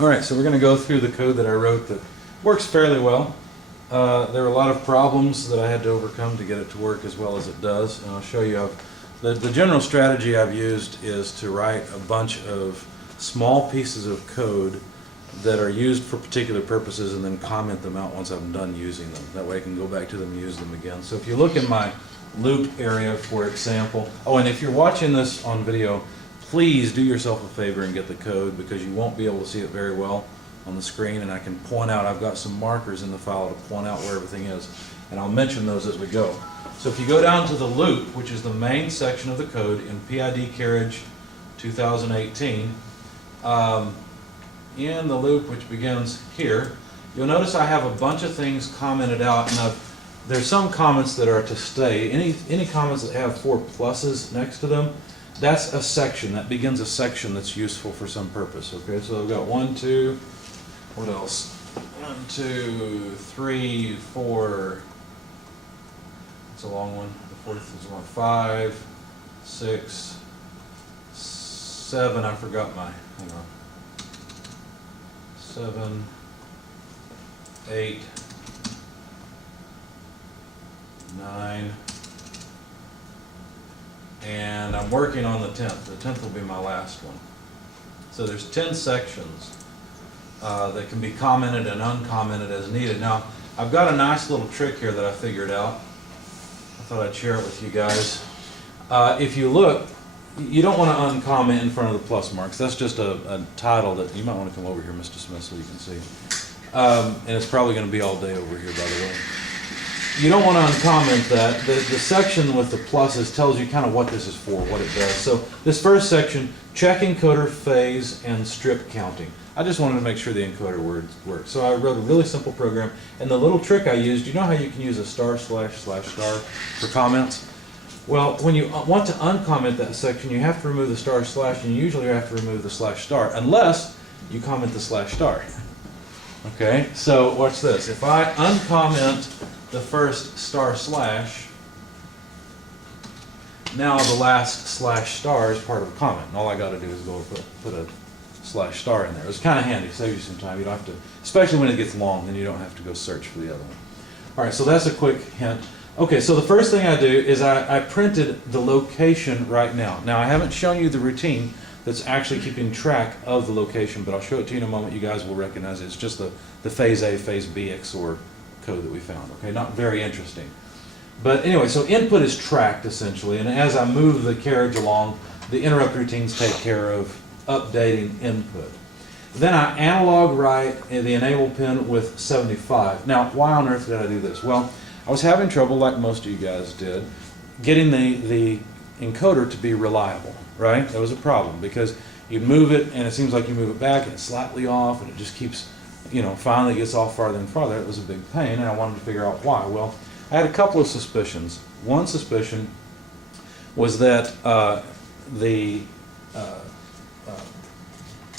Alright, so we're going to go through the code that I wrote that works fairly well. There are a lot of problems that I had to overcome to get it to work as well as it does, and I'll show you. The general strategy I've used is to write a bunch of small pieces of code that are used for particular purposes and then comment them out once I'm done using them. That way I can go back to them and use them again. So if you look in my loop area, for example, oh, and if you're watching this on video, please do yourself a favor and get the code, because you won't be able to see it very well on the screen, and I can point out, I've got some markers in the file to point out where everything is, and I'll mention those as we go. So if you go down to the loop, which is the main section of the code in PID Carriage 2018, in the loop which begins here, you'll notice I have a bunch of things commented out. Now, there's some comments that are to stay. Any comments that have 4 pluses next to them, that's a section. That begins a section that's useful for some purpose. Okay, so I've got 1, 2, what else? 1, 2, 3, 4. It's a long one. The fourth is 1, 5, 6, 7. I forgot my. Hang on. 7, 8, 9, and I'm working on the 10th. The 10th will be my last one. So there's 10 sections that can be commented and uncommented as needed. Now, I've got a nice little trick here that I figured out. I thought I'd share it with you guys. If you look, you don't want to uncomment in front of the plus marks. That's just a title that you might want to come over here, Mr. Smith, so you can see. And it's probably going to be all day over here, by the way. You don't want to uncomment that. The section with the pluses tells you kind of what this is for, what it does. So this first section, check encoder phase and strip counting. I just wanted to make sure the encoder words work. So I wrote a really simple program, and the little trick I used, you know how you can use a // for comments? Well, when you want to uncomment that section, you have to remove the // and you usually have to remove the /*, unless you comment the /*. Okay, so watch this. If I uncomment the first //, now the last /* is part of a comment, and all I got to do is go put a /* in there. It's kind of handy, saves you some time. You don't have to, especially when it gets long, then you don't have to go search for the other one. All right, so that's a quick hint. Okay, so the first thing I do is I printed the location right now. Now, I haven't shown you the routine that's actually keeping track of the location, but I'll show it to you in a moment. You guys will recognize it. It's just the phase A, phase B XOR code that we found. Okay, not very interesting. But anyway, so input is tracked essentially, and as I move the carriage along, the interrupt routines take care of updating input. Then I analog write the enable pin with 75. Now, why on earth did I do this? Well, I was having trouble, like most of you guys did, getting the encoder to be reliable, right? That was a problem, because you move it and it seems like you move it back and it's slightly off and it just keeps, you know, finally gets off farther and farther. It was a big pain, and I wanted to figure out why. Well, I had a couple of suspicions. One suspicion was that the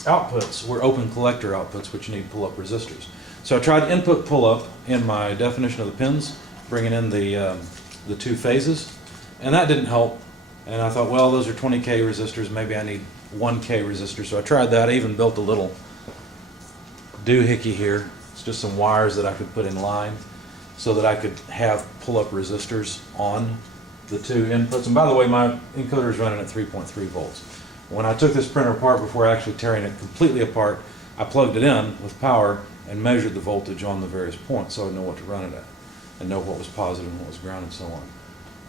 outputs were open collector outputs, which need pull-up resistors. So I tried input pull-up in my definition of the pins, bringing in the 2 phases, and that didn't help. And I thought, well, those are 20K resistors, maybe I need 1K resistors. So I tried that. I even built a little doohickey here. It's just some wires that I could put in line so that I could have pull-up resistors on the 2 inputs. And by the way, my encoder is running at 3.3 volts. When I took this printer apart, before actually tearing it completely apart, I plugged it in with power and measured the voltage on the various points so I'd know what to run it at and know what was positive and what was ground and so on.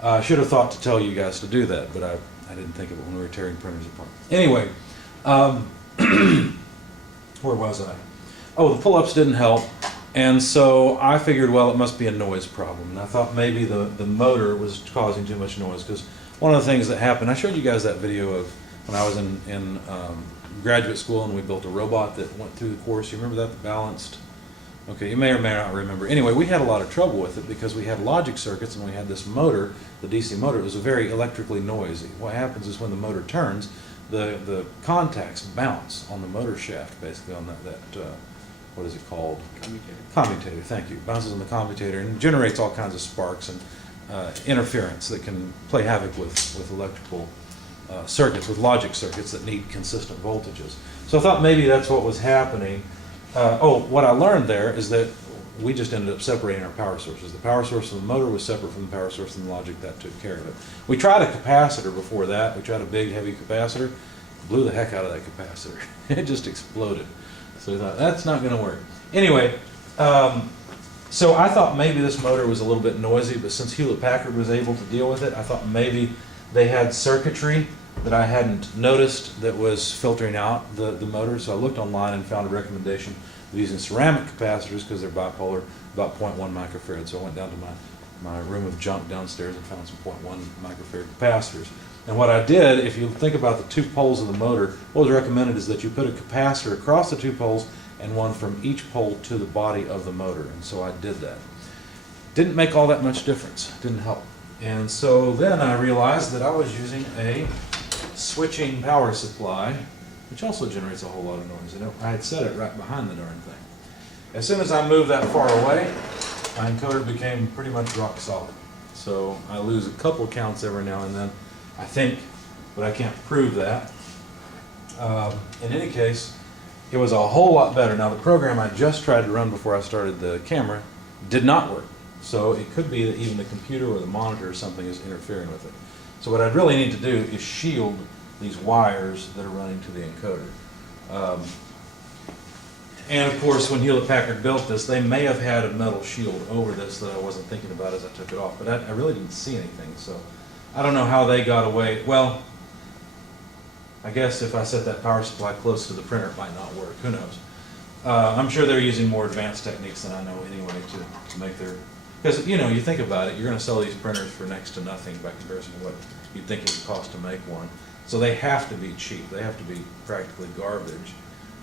I should have thought to tell you guys to do that, but I didn't think of it when we were tearing printers apart. Anyway, where was I? Oh, the pull-ups didn't help, and so I figured, well, it must be a noise problem. And I thought maybe the motor was causing too much noise, because one of the things that happened, I showed you guys that video of when I was in graduate school and we built a robot that went through the course. You remember that, the balanced? Okay, you may or may not remember. Anyway, we had a lot of trouble with it because we had logic circuits and we had this motor, the DC motor. It was very electrically noisy. What happens is when the motor turns, the contacts bounce on the motor shaft, basically on that what is it called? Commutator. Commutator, thank you. Bounces on the commutator and generates all kinds of sparks and interference that can play havoc with electrical circuits, with logic circuits that need consistent voltages. So I thought maybe that's what was happening. What I learned there is that we just ended up separating our power sources. The power source of the motor was separate from the power source of the logic. That took care of it. We tried a capacitor before that. We tried a big, heavy capacitor. Blew the heck out of that capacitor. It just exploded. So we thought, that's not going to work. Anyway, so I thought maybe this motor was a little bit noisy, but since Hewlett-Packard was able to deal with it, I thought maybe they had circuitry that I hadn't noticed that was filtering out the motor. So I looked online and found a recommendation of using ceramic capacitors because they're bipolar, about 0.1 microfarad. So I went down to my room of junk downstairs and found some 0.1 microfarad capacitors. And what I did, if you think about the two poles of the motor, what was recommended is that you put a capacitor across the two poles and one from each pole to the body of the motor. And so I did that. Didn't make all that much difference. Didn't help. And so then I realized that I was using a switching power supply, which also generates a whole lot of noise. And I had set it right behind the darn thing. As soon as I moved that far away, my encoder became pretty much rock solid. So I lose a couple counts every now and then, I think, but I can't prove that. In any case, it was a whole lot better. Now, the program I just tried to run before I started the camera did not work. So it could be that even the computer or the monitor or something is interfering with it. So what I'd really need to do is shield these wires that are running to the encoder. And of course, when Hewlett-Packard built this, they may have had a metal shield over this that I wasn't thinking about as I took it off, but I really didn't see anything. So I don't know how they got away. Well, I guess if I set that power supply close to the printer, it might not work. Who knows? I'm sure they're using more advanced techniques than I know anyway to make their... Because, you know, you think about it, you're going to sell these printers for next to nothing by comparison to what you'd think it would cost to make one. So they have to be cheap. They have to be practically garbage.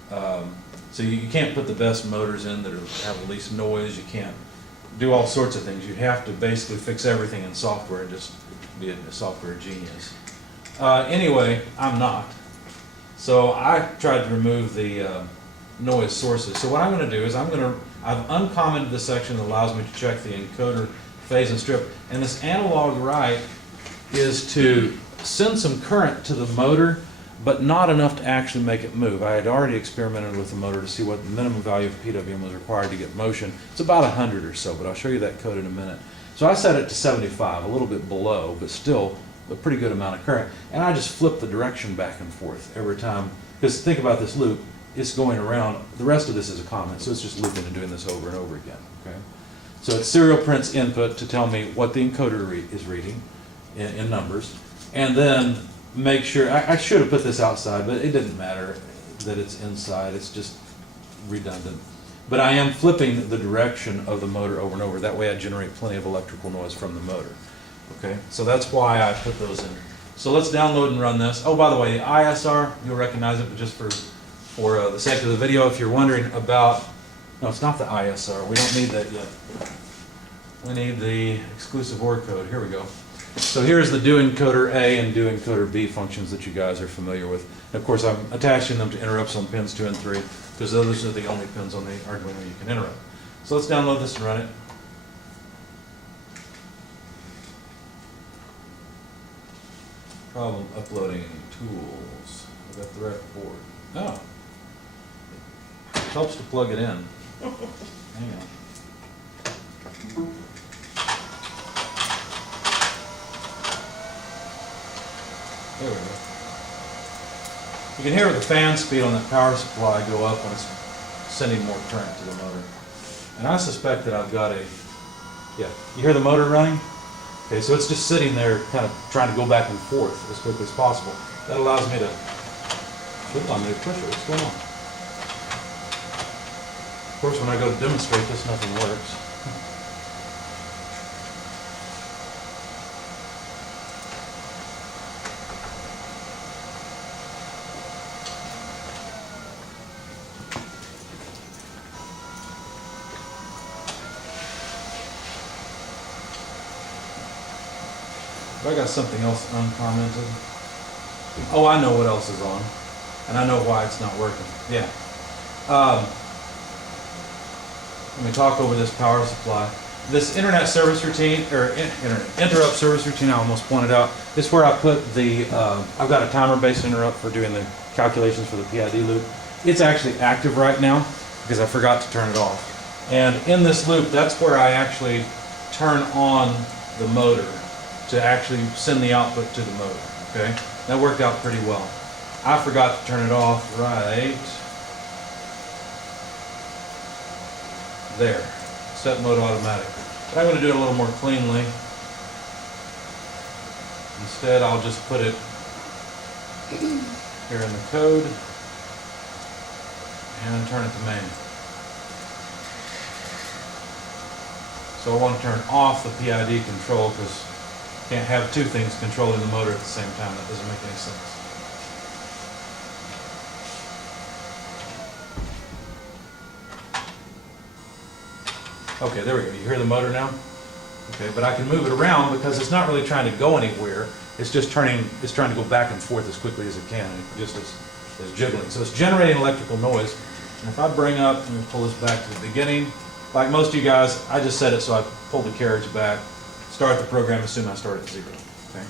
So you can't put the best motors in that have the least noise. You can't do all sorts of things. You have to basically fix everything in software and just be a software genius. Anyway, I'm not. So I tried to remove the noise sources. So what I'm going to do is I've uncommented the section that allows me to check the encoder phase and strip. And this analog write is to send some current to the motor, but not enough to actually make it move. I had already experimented with the motor to see what the minimum value of PWM was required to get motion. It's about 100 or so, but I'll show you that code in a minute. So I set it to 75, a little bit below, but still a pretty good amount of current. And I just flip the direction back and forth every time. Because think about this loop. It's going around. The rest of this is a comment, so it's just looping and doing this over and over again. Okay. So it's serial prints input to tell me what the encoder is reading in numbers. And then make sure, I should have put this outside, but it didn't matter that it's inside. It's just redundant. But I am flipping the direction of the motor over and over. That way I generate plenty of electrical noise from the motor. Okay, so that's why I put those in. So let's download and run this. Oh, by the way, the ISR, you'll recognize it, but just for the sake of the video, if you're wondering about, no, it's not the ISR. We don't need that yet. We need the exclusive OR code. Here we go. So here's the do encoder A and do encoder B functions that you guys are familiar with. And of course, I'm attaching them to interrupts on pins 2 and 3 because those are the only pins on the Arduino you can interrupt. So let's download this and run it. Problem uploading tools. I've got the right board. Oh. It helps to plug it in. Hang on. There we go. You can hear the fan speed on that power supply go up when it's sending more current to the motor. And I suspect that I've got yeah, you hear the motor running? Okay, so it's just sitting there kind of trying to go back and forth as quickly as possible. That allows me to, shouldn't allow me to push it. What's going on? Of course, when I go to demonstrate this, nothing works. I got something else uncommented. Oh, I know what else is on, and I know why it's not working. Yeah. Let me talk over this power supply. This internet service routine, or interrupt service routine, I almost pointed out, is where I put the, I've got a timer-based interrupt for doing the calculations for the PID loop. It's actually active right now because I forgot to turn it off. And in this loop, that's where I actually turn on the motor to actually send the output to the motor, okay? That worked out pretty well. I forgot to turn it off right there. Set mode automatic. But I'm going to do it a little more cleanly. Instead, I'll just put it here in the code and turn it to main. So I want to turn off the PID control because you can't have two things controlling the motor at the same time. That doesn't make any sense. Okay, there we go. You hear the motor now? Okay, but I can move it around because it's not really trying to go anywhere. It's just trying to go back and forth as quickly as it can, and it just is jiggling. So it's generating electrical noise. And if I bring up, let me pull this back to the beginning. Like most of you guys, I just set it so I pull the carriage back, start the program, assume I start at 0. Okay.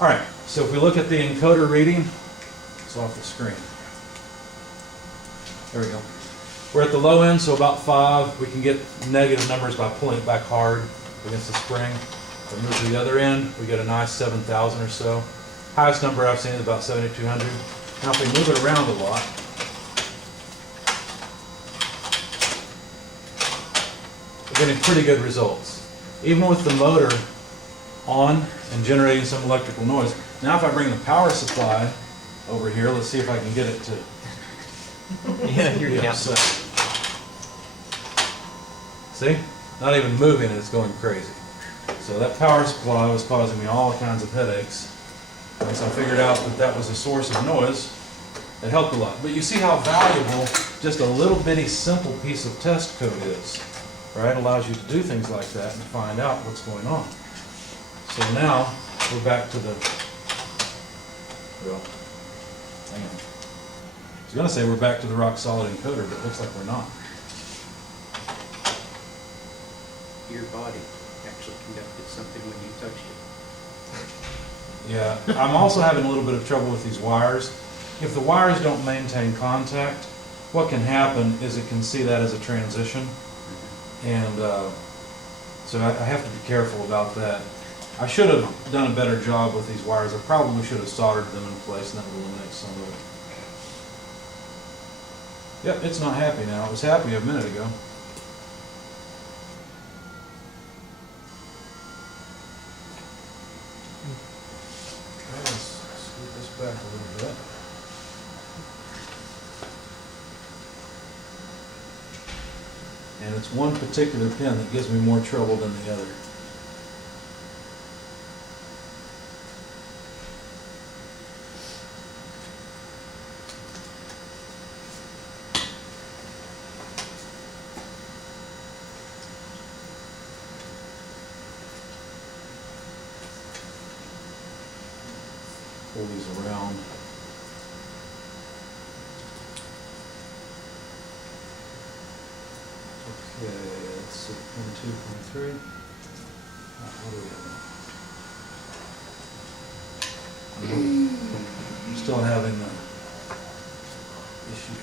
All right, so if we look at the encoder reading, it's off the screen. There we go. We're at the low end, so about 5. We can get negative numbers by pulling it back hard against the spring. If we move to the other end, we get a nice 7,000 or so. Highest number I've seen is about 7,200. Now if we move it around a lot, we're getting pretty good results. Even with the motor on and generating some electrical noise. Now if I bring the power supply over here, let's see if I can get it to Yeah, upset. See? Not even moving, it's going crazy. So that power supply was causing me all kinds of headaches. Once I figured out that that was a source of noise, it helped a lot. But you see how valuable just a little bitty simple piece of test code is. Right? It allows you to do things like that and find out what's going on. So now we're back to the, well, hang on. I was going to say we're back to the rock solid encoder, but it looks like we're not. Your body actually conducted something when you touched it. Yeah, I'm also having a little bit of trouble with these wires. If the wires don't maintain contact, what can happen is it can see that as a transition. And so I have to be careful about that. I should have done a better job with these wires. I probably should have soldered them in place, and that would eliminate some of it. Yep, it's not happy now. It was happy a minute ago. Okay, let's scoot this back a little bit. And it's one particular pin that gives me more trouble than the other. Pull these around. Okay, let's see, pin 2, pin 3. What do we have? I'm still having the issue.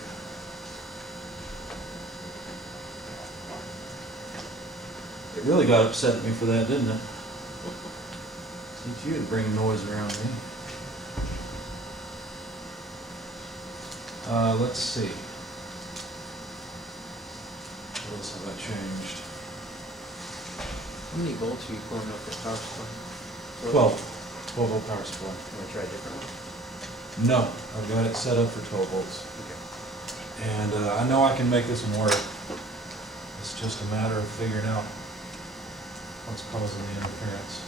It really got upset at me for that, didn't it? Teach you to bring noise around me. Let's see. What else have I changed? How many volts are you pulling up the power supply? 12 volt power supply. I'm gonna try a different one. No, I've got it set up for 12 volts. Okay. And I know I can make this one work. It's just a matter of figuring out what's causing the interference.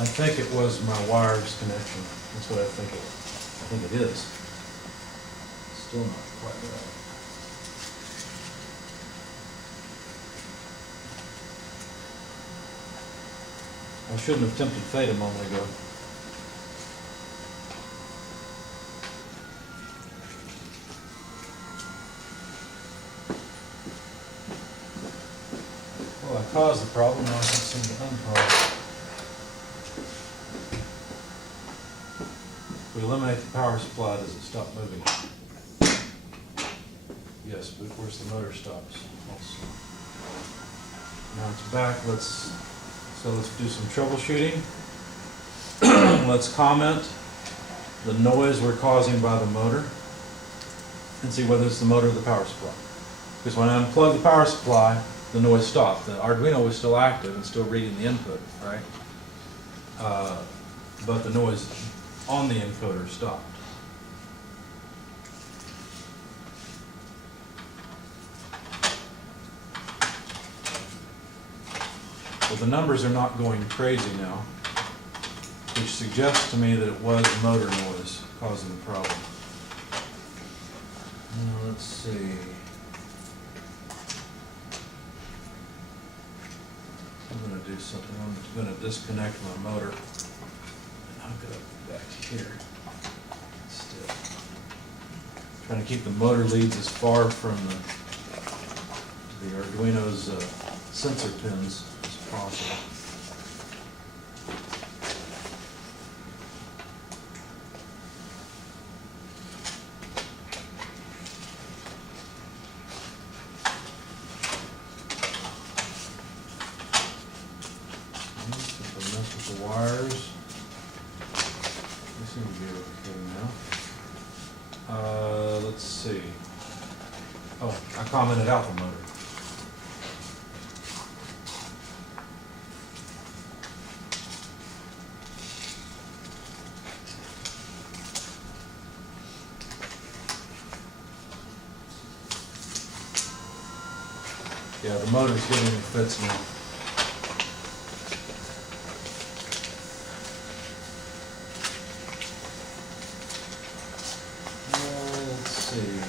I think it was my wires connection. That's what I think it is. Still not quite right. I shouldn't have tempted fate a moment ago. caused the problem, now I can seem to unpause it. If we eliminate the power supply, does it stop moving? Yes, but of course the motor stops also. Now it's back, let's do some troubleshooting. Let's comment the noise we're causing by the motor and see whether it's the motor or the power supply. Because when I unplug the power supply, the noise stopped. The Arduino was still active and still reading the input, right? But the noise on the encoder stopped. So the numbers are not going crazy now, which suggests to me that it was motor noise causing the problem. Now let's see. I'm going to do something. I'm going to disconnect my motor and hook it up back here instead. Trying to keep the motor leads as far from the Arduino's sensor pins as possible. Mess with the wires. They seem to be okay now. Let's see. Oh, I commented out the motor. Yeah, the motor's giving me fits now. Let's see.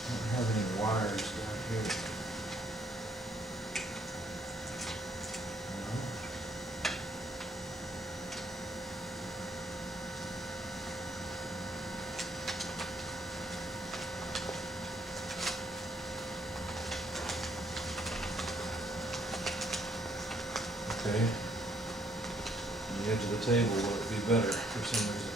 I don't have any wires down here. No. Okay. On the edge of the table, will it be better for some reason?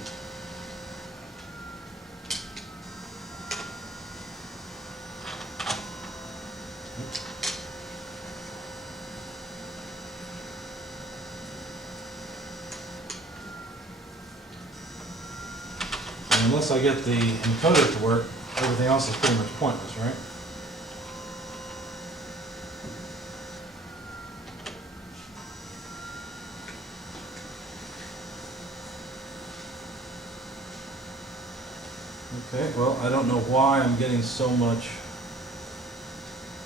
And unless I get the encoder to work, everything else is pretty much pointless, right? Okay, well, I don't know why I'm getting so much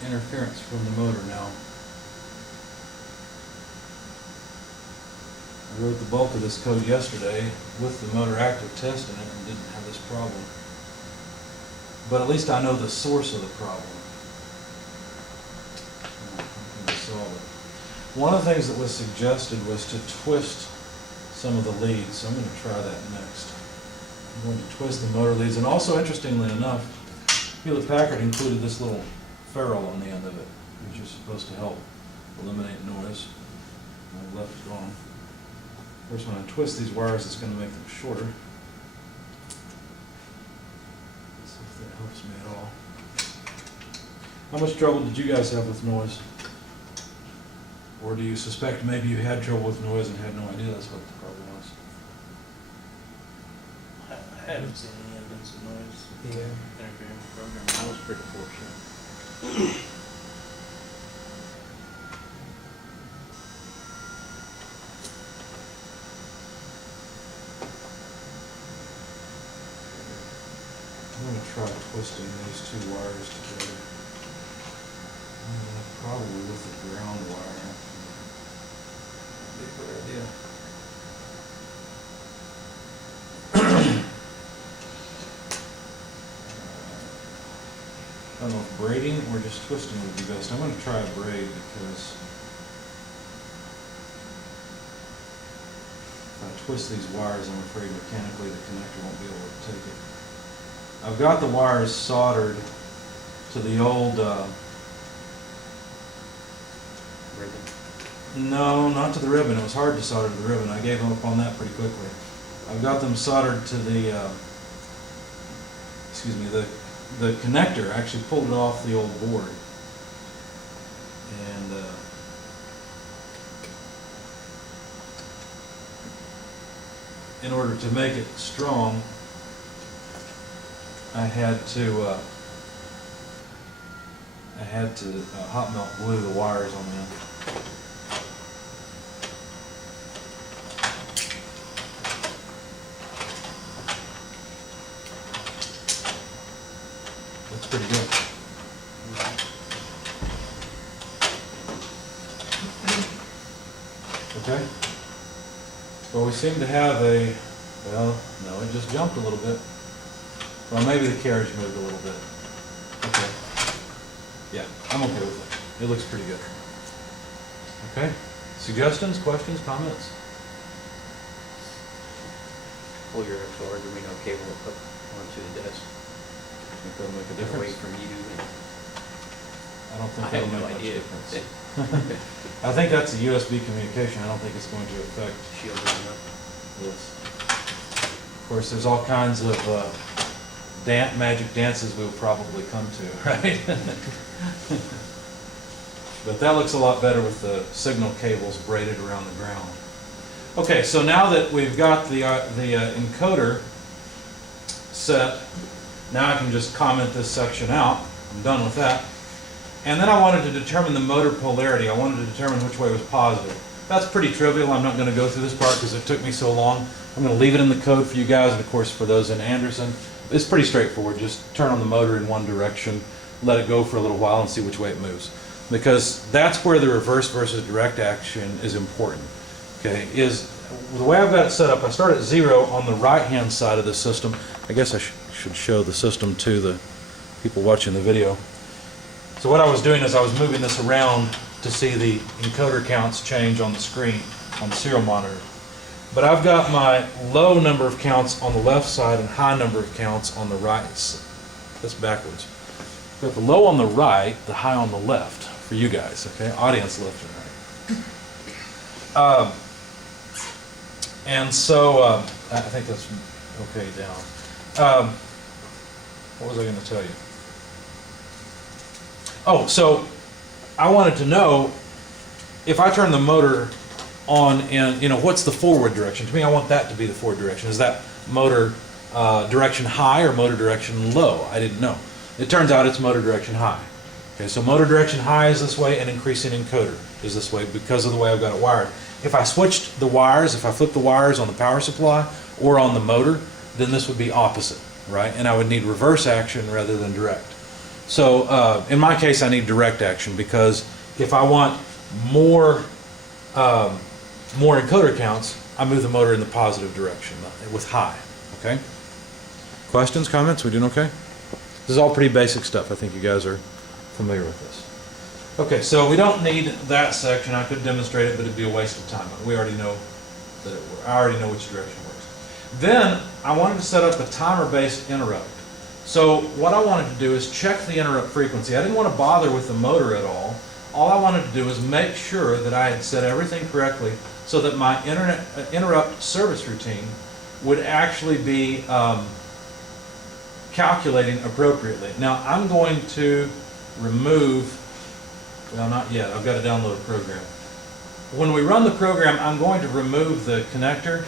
interference from the motor now. I wrote the bulk of this code yesterday with the motor active test in it and didn't have this problem. But at least I know the source of the problem. I can solve it. One of the things that was suggested was to twist some of the leads, so I'm going to try that next. I'm going to twist the motor leads, and also, interestingly enough, Hewlett-Packard included this little ferrule on the end of it, which is supposed to help eliminate noise. I left it on. Of course, when I twist these wires, it's going to make them shorter. Let's see if that helps me at all. How much trouble did you guys have with noise? Or do you suspect maybe you had trouble with noise and had no idea that's what the problem was? I haven't seen any evidence of noise interfering with the program. I was pretty fortunate. I'm going to try twisting these two wires together. Probably with the ground wire. That'd be a good idea. don't know if braiding or just twisting would be best. I'm going to try a braid because if I twist these wires, I'm afraid mechanically the connector won't be able to take it. I've got the wires soldered to the old, Ribbon. no, not to the ribbon. It was hard to solder to the ribbon. I gave up on that pretty quickly. I've got them soldered to the, the connector. I actually pulled it off the old board. And in order to make it strong, I had to hot melt glue the wires on them. That's pretty good. Okay. Well, we seem to have a, well, no, it just jumped a little bit. Well, maybe the carriage moved a little bit. Okay. Yeah, I'm okay with it. It looks pretty good. Okay. Suggestions, questions, comments? Pull your actual Arduino cable up onto the desk. Think that'll make a Away difference? from you. I don't think I that'll have no make much idea. difference. I think that's a USB communication. I don't think it's going to affect Shield it up. this. Of course, there's all kinds of magic dances we'll probably come to, right? But that looks a lot better with the signal cables braided around the ground. Okay, so now that we've got the encoder set, now I can just comment this section out. I'm done with that. And then I wanted to determine the motor polarity. I wanted to determine which way was positive. That's pretty trivial. I'm not going to go through this part because it took me so long. I'm going to leave it in the code for you guys, and of course for those in Anderson. It's pretty straightforward. Just turn on the motor in one direction, let it go for a little while, and see which way it moves. Because that's where the reverse versus direct action is important. Okay, is the way I've got it set up, I start at 0 on the right-hand side of the system. I guess I should show the system to the people watching the video. So what I was doing is I was moving this around to see the encoder counts change on the screen, on the serial monitor. But I've got my low number of counts on the left side and high number of counts on the right. That's backwards. I've got the low on the right, the high on the left for you guys, okay? Audience left and right. And so, I think that's okay down. What was I going to tell you? Oh, so I wanted to know if I turn the motor on and, what's the forward direction? To me, I want that to be the forward direction. Is that motor direction high or motor direction low? I didn't know. It turns out it's motor direction high. Okay, so motor direction high is this way and increasing encoder is this way because of the way I've got it wired. If I switched the wires, if I flipped the wires on the power supply or on the motor, then this would be opposite, right? And I would need reverse action rather than direct. So in my case, I need direct action because if I want more encoder counts, I move the motor in the positive direction with high. Okay? Questions, comments? We doing okay? This is all pretty basic stuff. I think you guys are familiar with this. Okay, so we don't need that section. I could demonstrate it, but it'd be a waste of time. We already know that it works. I already know which direction it works. Then I wanted to set up a timer-based interrupt. So what I wanted to do is check the interrupt frequency. I didn't want to bother with the motor at all. All I wanted to do was make sure that I had set everything correctly so that my interrupt service routine would actually be calculating appropriately. Now I'm going to remove, well, not yet, I've got to download a program. When we run the program, I'm going to remove the connector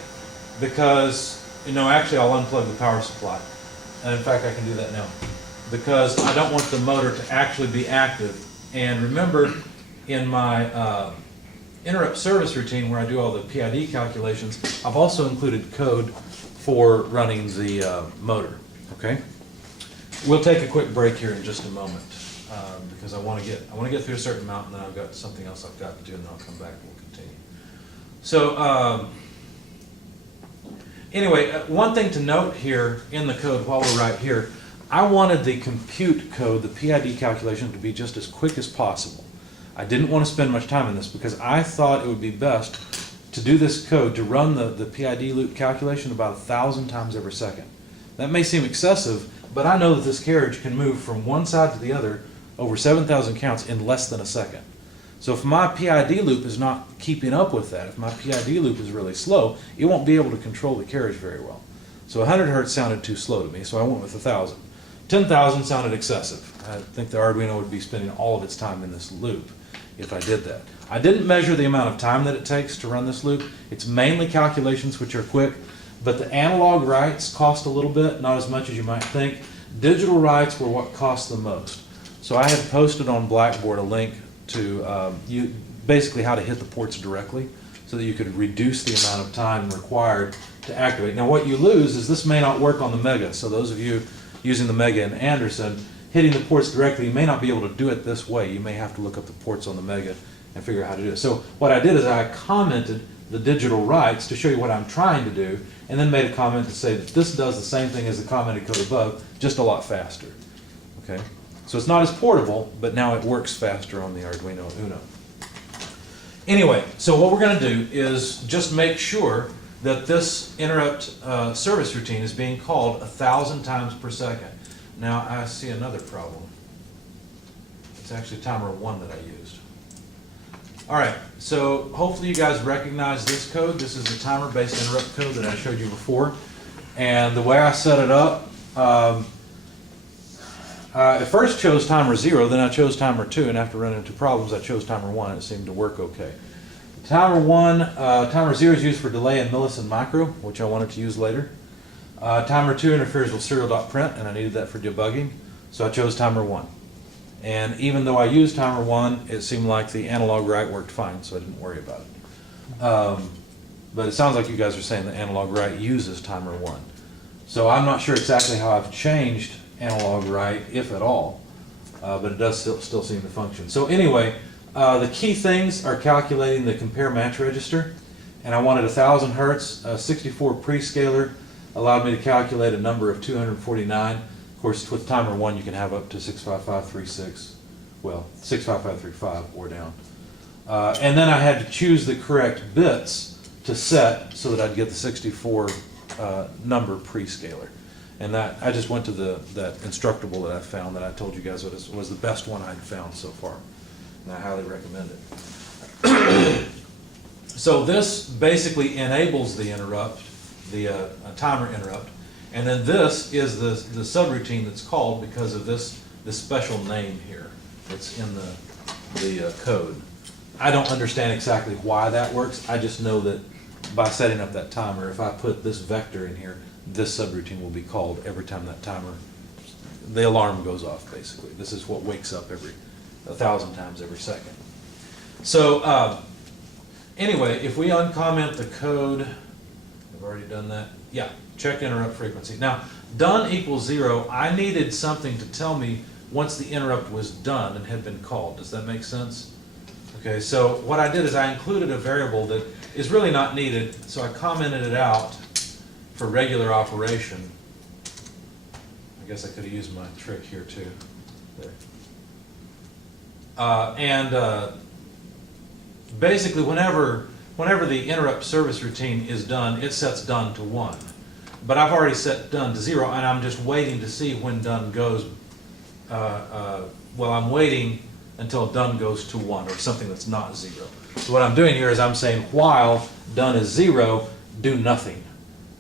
because, actually I'll unplug the power supply. And in fact, I can do that now because I don't want the motor to actually be active. And remember, in my interrupt service routine where I do all the PID calculations, I've also included code for running the motor. Okay? We'll take a quick break here in just a moment because I want to get through a certain amount, and then I've got something else I've got to do, and then I'll come back and we'll continue. So anyway, one thing to note here in the code while we're right here, I wanted the compute code, the PID calculation, to be just as quick as possible. I didn't want to spend much time in this because I thought it would be best to do this code, to run the PID loop calculation about 1,000 times every second. That may seem excessive, but I know that this carriage can move from one side to the other over 7,000 counts in less than a second. So if my PID loop is not keeping up with that, if my PID loop is really slow, it won't be able to control the carriage very well. So 100 hertz sounded too slow to me, so I went with 1,000. 10,000 sounded excessive. I think the Arduino would be spending all of its time in this loop if I did that. I didn't measure the amount of time that it takes to run this loop. It's mainly calculations, which are quick, but the analog writes cost a little bit, not as much as you might think. Digital writes were what cost the most. So I had posted on Blackboard a link to basically how to hit the ports directly so that you could reduce the amount of time required to activate. Now what you lose is this may not work on the Mega, so those of you using the Mega and Anderson, hitting the ports directly, you may not be able to do it this way. You may have to look up the ports on the Mega and figure out how to do it. So what I did is I commented the digital writes to show you what I'm trying to do, and then made a comment to say that this does the same thing as the commented code above, just a lot faster. Okay? So it's not as portable, but now it works faster on the Arduino Uno. Anyway, so what we're going to do is just make sure that this interrupt service routine is being called 1,000 times per second. Now I see another problem. It's actually timer 1 that I used. All right, so hopefully you guys recognize this code. This is the timer-based interrupt code that I showed you before. And the way I set it up, I first chose timer 0, then I chose timer 2, and after running into problems, I chose timer 1, and it seemed to work okay. Timer 0 is used for delay in millis and micro, which I wanted to use later. Timer 2 interferes with serial.print, and I needed that for debugging, so I chose timer 1. And even though I used timer 1, it seemed like the analog write worked fine, so I didn't worry about it. But it sounds like you guys are saying the analog write uses timer 1. So I'm not sure exactly how I've changed analog write, if at all, but it does still seem to function. So anyway, the key things are calculating the compare match register, and I wanted 1,000 hertz. 64 prescaler allowed me to calculate a number of 249. Of course, with timer 1, you can have up to 65536, well, 65535 or down. And then I had to choose the correct bits to set so that I'd get the 64 number prescaler. And that I just went to that Instructable that I found that I told you guys was the best one I'd found so far. And I highly recommend it. So this basically enables the interrupt, the timer interrupt. And then this is the subroutine that's called because of this special name here that's in the code. I don't understand exactly why that works. I just know that by setting up that timer, if I put this vector in here, this subroutine will be called every time that timer, the alarm goes off basically. This is what wakes up 1,000 times every second. So anyway, if we uncomment the code, I've already done that. Yeah, check interrupt frequency. Now, done equals 0. I needed something to tell me once the interrupt was done and had been called. Does that make sense? Okay, so what I did is I included a variable that is really not needed, so I commented it out for regular operation. I guess I could have used my trick here too. There. Basically, whenever the interrupt service routine is done, it sets done to 1. But I've already set done to 0, and I'm just waiting to see when done goes. Well, I'm waiting until done goes to 1 or something that's not 0. So what I'm doing here is I'm saying while done is 0, do nothing.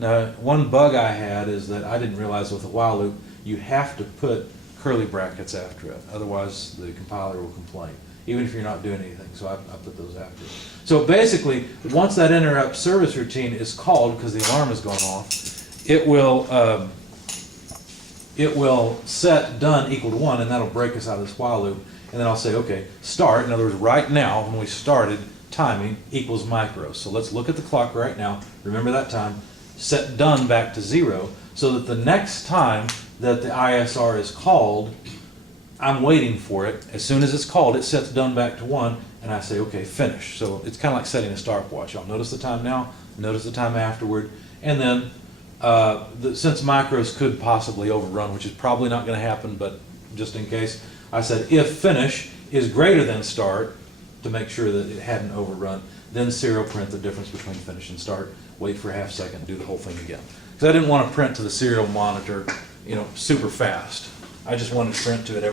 Now, one bug I had is that I didn't realize with the while loop, you have to put curly brackets after it. Otherwise, the compiler will complain, even if you're not doing anything. So I put those after. So basically, once that interrupt service routine is called, because the alarm has gone off, it will set done equal to 1, and that'll break us out of this while loop. And then I'll say, okay, start. In other words, right now, when we started, timing equals micro. So let's look at the clock right now. Remember that time. Set done back to 0, so that the next time that the ISR is called, I'm waiting for it. As soon as it's called, it sets done back to 1, and I say, okay, finish. So it's kind of like setting a stopwatch. Y'all notice the time now, notice the time afterward, and then Since macros could possibly overrun, which is probably not gonna happen, but just in case, I said if finish is greater than start, to make sure that it hadn't overrun, then serial print the difference between finish and start, wait for a half second, do the whole thing again. Because I didn't want to print to the serial monitor, super fast. I just wanted to print to it every